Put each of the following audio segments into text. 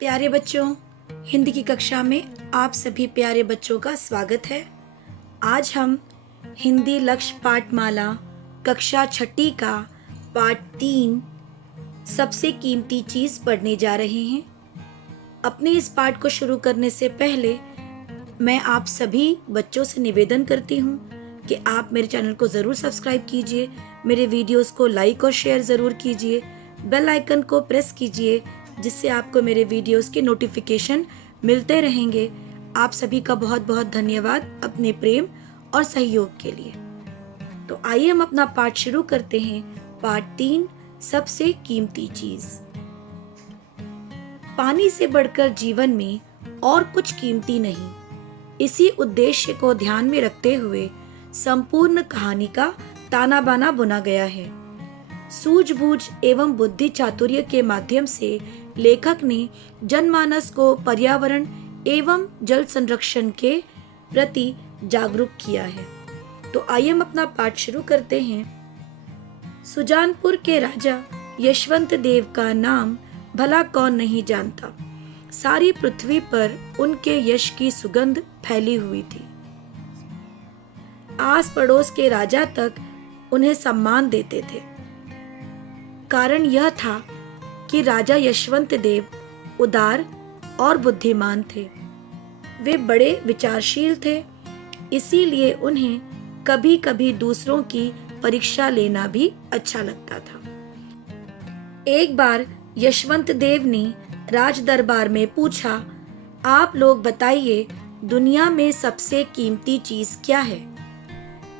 प्यारे बच्चों, हिंदी की कक्षा में आप सभी प्यारे बच्चों का स्वागत है। आज हम हिंदी लक्ष्य पाठमाला कक्षा छठी का पाठ 3 सबसे कीमती चीज पढ़ने जा रहे हैं। अपने इस पाठ को शुरू करने से पहले मैं आप सभी बच्चों से निवेदन करती हूँ कि आप मेरे चैनल को ज़रूर सब्सक्राइब कीजिए, मेरे वीडियोस को लाइक और शेयर ज़रूर कीजिए, बेल आइकन को प्रेस कीजिए जिससे आपको मेरे वीडियोस के नोटिफिकेशन मिलते रहेंगे। आप सभी का बहुत बहुत धन्यवाद अपने प्रेम और सहयोग के लिए। तो आइए हम अपना पाठ शुरू करते हैं। पाठ 3 सबसे कीमती चीज। पानी से बढ़कर जीवन में और कुछ कीमती नहीं। इसी उद्देश्य को ध्यान में रखते हुए संपूर्ण कहानी का ताना बाना बुना गया है। सूझबूझ एवं बुद्धि चातुर्य के माध्यम से लेखक ने जनमानस को पर्यावरण एवं जल संरक्षण के प्रति जागरूक किया है। तो आइए हम अपना पाठ शुरू करते हैं। सुजानपुर के राजा यशवंत देव का नाम भला कौन नहीं जानता। सारी पृथ्वी पर उनके यश की सुगंध फैली हुई थी। आस पड़ोस के राजा तक उन्हें सम्मान देते थे। कारण यह था कि राजा यशवंत देव उदार और बुद्धिमान थे। वे बड़े विचारशील थे, इसीलिए उन्हें कभी कभी दूसरों की परीक्षा लेना भी अच्छा लगता था। एक बार यशवंत देव ने राज दरबार में पूछा, आप लोग बताइए दुनिया में सबसे कीमती चीज क्या है।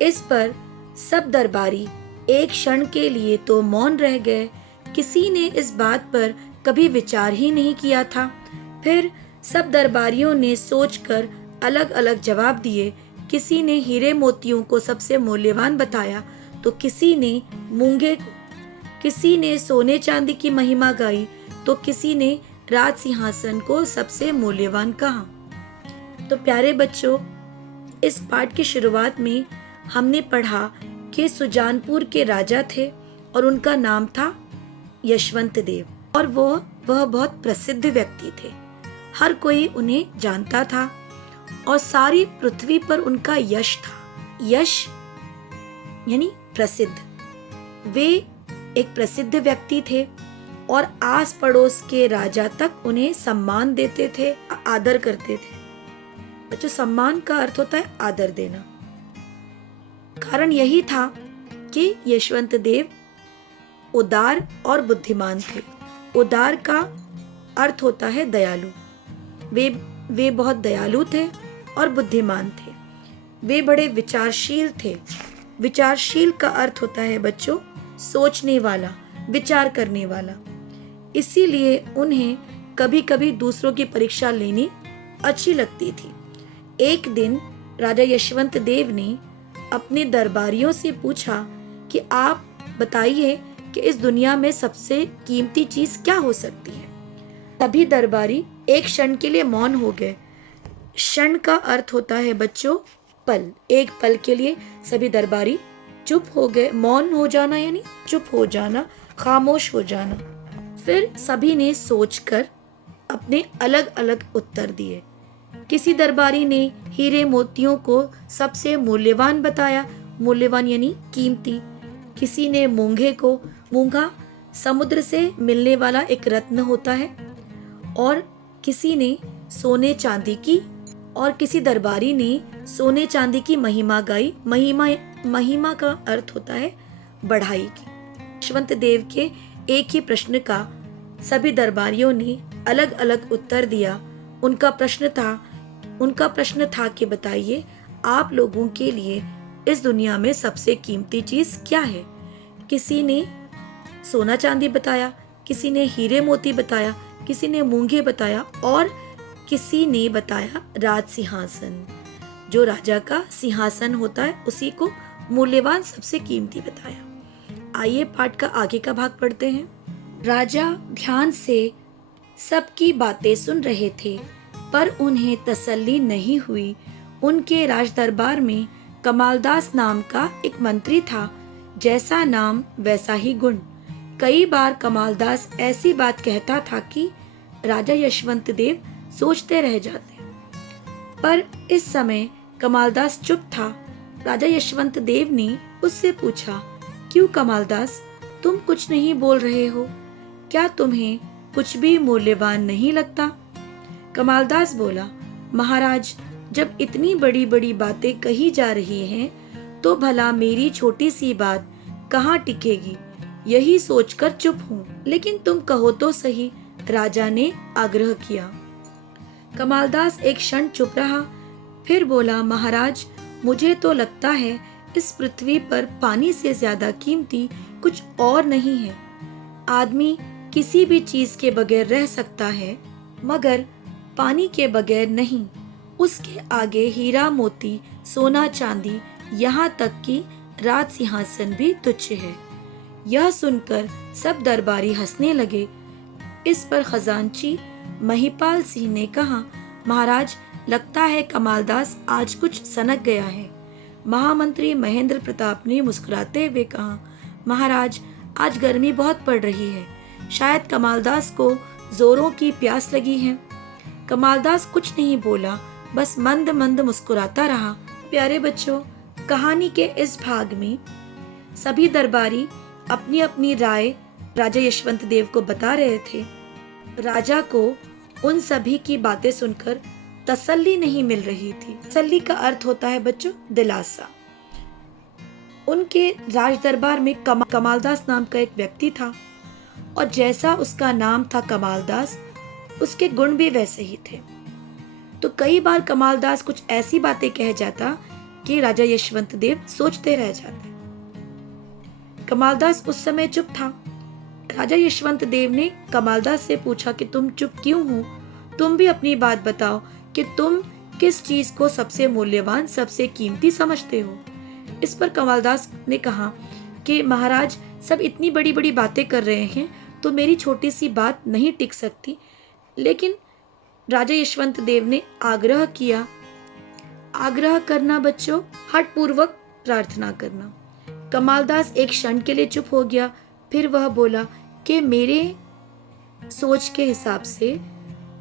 इस पर सब दरबारी एक क्षण के लिए तो मौन रह गए। किसी ने इस बात पर कभी विचार ही नहीं किया था। फिर सब दरबारियों ने सोचकर अलग अलग जवाब दिए। किसी ने हीरे मोतियों को सबसे मूल्यवान बताया तो किसी ने मूंगे को, किसी ने सोने चांदी की महिमा गाई तो किसी ने राज सिंहासन को सबसे मूल्यवान कहा। तो प्यारे बच्चों, इस पाठ की शुरुआत में हमने पढ़ा कि सुजानपुर के राजा थे और उनका नाम था यशवंत देव और वह बहुत प्रसिद्ध व्यक्ति थे। हर कोई उन्हें जानता था और सारी पृथ्वी पर उनका यश था। यश यानी प्रसिद्ध। वे एक प्रसिद्ध व्यक्ति थे और आस पड़ोस के राजा तक उन्हें सम्मान देते थे, आदर करते थे। बच्चों, सम्मान का अर्थ होता है आदर देना। कारण यही था कि यशवंत देव उदार और बुद्धिमान थे। उदार का अर्थ होता है दयालु। वे बहुत दयालु थे और बुद्धिमान थे। वे बड़े विचारशील थे। विचारशील का अर्थ होता है बच्चों सोचने वाला, विचार करने वाला। इसीलिए उन्हें कभी कभी दूसरों की परीक्षा लेनी अच्छी लगती थी। एक दिन राजा यशवंत देव ने अपने दरबारियों से पूछा कि आप बताइए कि इस दुनिया में सबसे कीमती चीज क्या हो सकती है। सभी दरबारी एक क्षण के लिए मौन हो गए। क्षण का अर्थ होता है बच्चों पल। एक पल के लिए सभी दरबारी चुप हो गए। मौन हो जाना यानी चुप हो जाना, खामोश हो जाना। फिर सभी ने सोचकर अपने अलग अलग उत्तर दिए। किसी दरबारी ने हीरे मोतियों को सबसे मूल्यवान बताया। मूल्यवान यानी कीमती। किसी ने मूंगे को, मूंगा समुद्र से मिलने वाला एक रत्न होता है। और किसी ने सोने चांदी की, और किसी दरबारी ने सोने चांदी की महिमा गाई। महिमा का अर्थ होता है बढ़ाई की। यशवंत देव के एक ही प्रश्न का सभी दरबारियों ने अलग अलग उत्तर दिया। उनका प्रश्न था कि बताइए आप लोगों के लिए इस दुनिया में सबसे कीमती चीज क्या है। किसी ने सोना चांदी बताया, किसी ने हीरे मोती बताया, किसी ने मूंगे बताया और किसी ने बताया राज सिंहासन। जो राजा का सिंहासन होता है उसी को मूल्यवान सबसे कीमती बताया। आइए पाठ का आगे का भाग पढ़ते हैं। राजा ध्यान से सबकी बातें सुन रहे थे पर उन्हें तसल्ली नहीं हुई। उनके राज दरबार में कमालदास नाम का एक मंत्री था। जैसा नाम वैसा ही गुण। कई बार कमालदास ऐसी बात कहता था कि राजा यशवंत देव सोचते रह जाते। पर इस समय कमालदास चुप था। राजा यशवंत देव ने उससे पूछा, क्यों कमालदास, तुम कुछ नहीं बोल रहे हो? क्या तुम्हें कुछ भी मूल्यवान नहीं लगता? कमालदास बोला, महाराज, जब इतनी बड़ी बड़ी बातें कही जा रही हैं, तो भला मेरी छोटी सी बात कहाँ टिकेगी, यही सोचकर चुप हूँ। लेकिन तुम कहो तो सही, राजा ने आग्रह किया। कमालदास एक क्षण चुप रहा, फिर बोला, महाराज, मुझे तो लगता है इस पृथ्वी पर पानी से ज्यादा कीमती कुछ और नहीं है। आदमी किसी भी चीज के बगैर रह सकता है, मगर पानी के बगैर नहीं। उसके आगे हीरा मोती, सोना चांदी, यहाँ तक कि राज सिंहासन भी तुच्छ है। यह सुनकर सब दरबारी हंसने लगे। इस पर खजांची महिपाल सिंह ने कहा, महाराज, लगता है कमालदास आज कुछ सनक गया है। महामंत्री महेंद्र प्रताप ने मुस्कुराते हुए कहा, महाराज, आज गर्मी बहुत पड़ रही है, शायद कमालदास को जोरों की प्यास लगी है। कमालदास कुछ नहीं बोला, बस मंद मंद मुस्कुराता रहा। प्यारे बच्चों, कहानी के इस भाग में सभी दरबारी अपनी अपनी राय राजा यशवंत देव को बता रहे थे। राजा को उन सभी की बातें सुनकर तसल्ली नहीं मिल रही थी। तसल्ली का अर्थ होता है बच्चों दिलासा। उनके राज दरबार में कमालदास नाम का एक व्यक्ति था, और जैसा उसका नाम था कमालदास, उसके गुण भी वैसे ही थे। तो कई बार कमालदास कुछ ऐसी बातें कह जाता कि राजा यशवंत देव सोचते रह जाते। कमालदास उस समय चुप था। राजा यशवंत देव ने कमालदास से पूछा कि तुम चुप क्यों हो? तुम भी अपनी बात बताओ कि तुम किस चीज को सबसे मूल्यवान, सबसे कीमती समझते हो। इस पर कमालदास ने कहा कि महाराज, सब इतनी बड़ी बड़ी बातें कर रहे हैं, तो मेरी छोटी सी बात नहीं टिक सकती। लेकिन राजा यशवंत देव ने आग्रह किया। आग्रह करना बच्चों, हठ पूर्वक प्रार्थना करना। कमालदास एक क्षण के लिए चुप हो गया, फिर वह बोला कि मेरे सोच के हिसाब से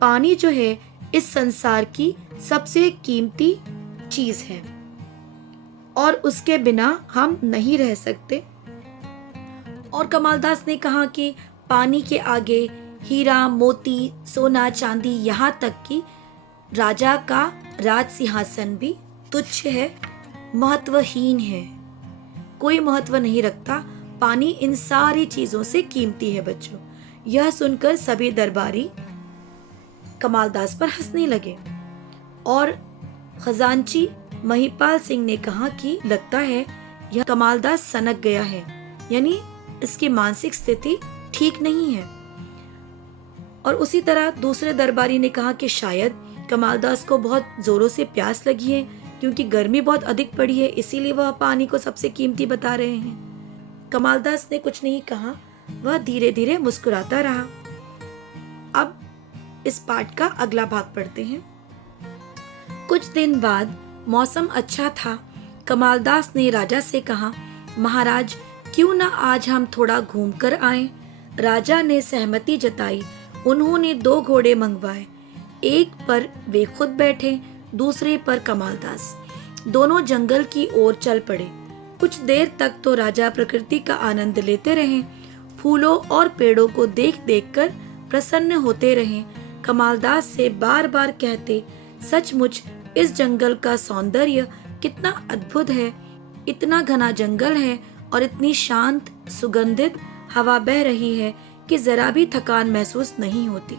पानी जो है इस संसार की सबसे कीमती चीज है, और उसके बिना हम नहीं रह सकते। और कमालदास ने कहा कि पानी के आगे हीरा मोती, सोना चांदी, यहाँ तक कि राजा का राज सिंहासन भी तुच्छ है, महत्वहीन है, कोई महत्व नहीं रखता। पानी इन सारी चीजों से कीमती है बच्चों। यह सुनकर सभी दरबारी कमालदास पर हंसने लगे, और खजांची महिपाल सिंह ने कहा कि लगता है यह कमालदास सनक गया है, यानी इसकी मानसिक स्थिति ठीक नहीं है। और उसी तरह दूसरे दरबारी ने कहा कि शायद कमालदास को बहुत जोरों से प्यास लगी है, क्योंकि गर्मी बहुत अधिक पड़ी है, इसीलिए वह पानी को सबसे कीमती बता रहे हैं। कमालदास ने कुछ नहीं कहा, वह धीरे धीरे मुस्कुराता रहा। अब इस पाठ का अगला भाग पढ़ते हैं। कुछ दिन बाद मौसम अच्छा था। कमालदास ने राजा से कहा, महाराज, क्यों ना आज हम थोड़ा घूम कर आए। राजा ने सहमति जताई। उन्होंने 2 घोड़े मंगवाए, एक पर वे खुद बैठे, दूसरे पर कमालदास। दोनों जंगल की ओर चल पड़े। कुछ देर तक तो राजा प्रकृति का आनंद लेते रहे, फूलों और पेड़ों को देख देख कर प्रसन्न होते रहे। कमालदास से बार बार कहते, सचमुच इस जंगल का सौंदर्य कितना अद्भुत है। इतना घना जंगल है और इतनी शांत सुगंधित हवा बह रही है कि जरा भी थकान महसूस नहीं होती।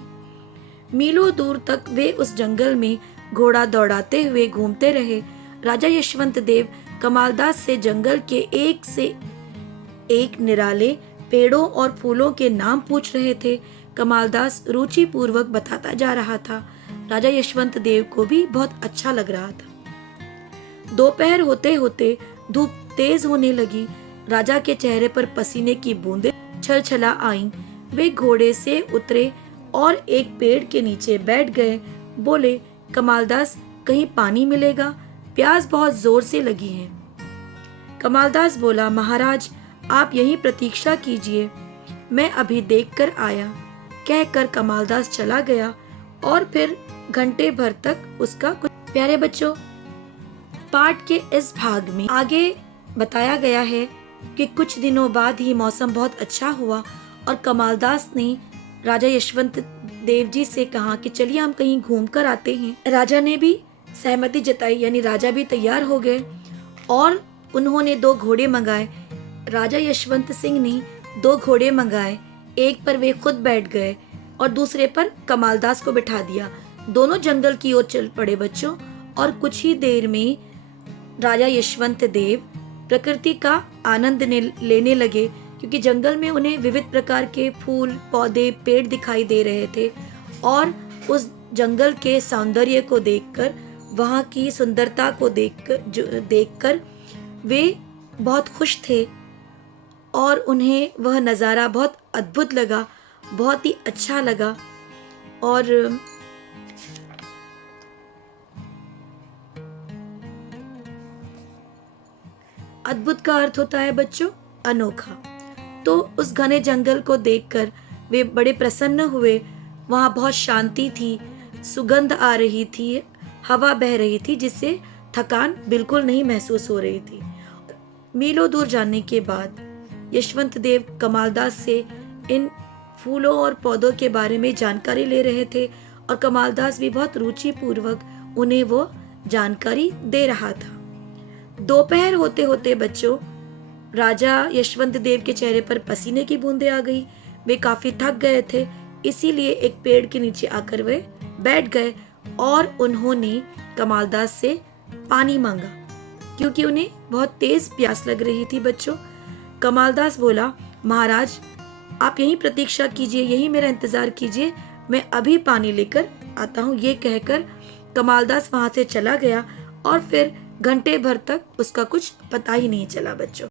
मीलों दूर तक वे उस जंगल में घोड़ा दौड़ाते हुए घूमते रहे। राजा यशवंत देव कमालदास से जंगल के एक से एक निराले पेड़ों और फूलों के नाम पूछ रहे थे। कमालदास रुचि पूर्वक बताता जा रहा था। राजा यशवंत देव को भी बहुत अच्छा लग रहा था। दोपहर होते होते धूप तेज होने लगी। राजा के चेहरे पर पसीने की बूंदें छलछला आईं। वे घोड़े से उतरे और एक पेड़ के नीचे बैठ गए। बोले, कमालदास, कहीं पानी मिलेगा? प्यास बहुत जोर से लगी है। कमालदास बोला, महाराज, आप यहीं प्रतीक्षा कीजिए, मैं अभी देख कर आया। कहकर कमालदास चला गया और फिर घंटे भर तक उसका कुछ। प्यारे बच्चों, पाठ के इस भाग में आगे बताया गया है कि कुछ दिनों बाद ही मौसम बहुत अच्छा हुआ और कमालदास ने राजा यशवंत देव जी से कहा कि चलिए हम कहीं घूम कर आते हैं। राजा ने भी सहमति जताई, यानी राजा भी तैयार हो गए और उन्होंने 2 घोड़े मंगाए। राजा यशवंत सिंह ने 2 घोड़े मंगाए, एक पर वे खुद बैठ गए और दूसरे पर कमालदास को बिठा दिया। दोनों जंगल की ओर चल पड़े बच्चों, और कुछ ही देर में राजा यशवंत देव प्रकृति का आनंद लेने लगे, क्योंकि जंगल में उन्हें विविध प्रकार के फूल, पौधे, पेड़ दिखाई दे रहे थे और उस जंगल के सौंदर्य को देखकर, वहाँ की सुंदरता को देखकर वे बहुत खुश थे और उन्हें वह नज़ारा बहुत अद्भुत लगा, बहुत ही अच्छा लगा। और अद्भुत का अर्थ होता है बच्चों अनोखा। तो उस घने जंगल को देखकर वे बड़े प्रसन्न हुए। वहाँ बहुत शांति थी, सुगंध आ रही थी, हवा बह रही थी, जिससे थकान बिल्कुल नहीं महसूस हो रही थी। मीलों दूर जाने के बाद यशवंत देव कमालदास से इन फूलों और पौधों के बारे में जानकारी ले रहे थे और कमालदास भी बहुत रुचि पूर्वक उन्हें वो जानकारी दे रहा था। दोपहर होते होते बच्चों, राजा यशवंत देव के चेहरे पर पसीने की बूंदें आ गई। वे काफी थक गए थे, इसीलिए एक पेड़ के नीचे आकर वे बैठ गए और उन्होंने कमालदास से पानी मांगा, क्योंकि उन्हें बहुत तेज प्यास लग रही थी बच्चों। कमालदास बोला, महाराज आप यहीं प्रतीक्षा कीजिए, यहीं मेरा इंतजार कीजिए, मैं अभी पानी लेकर आता हूँ। ये कहकर कमालदास वहां से चला गया और फिर घंटे भर तक उसका कुछ पता ही नहीं चला बच्चों।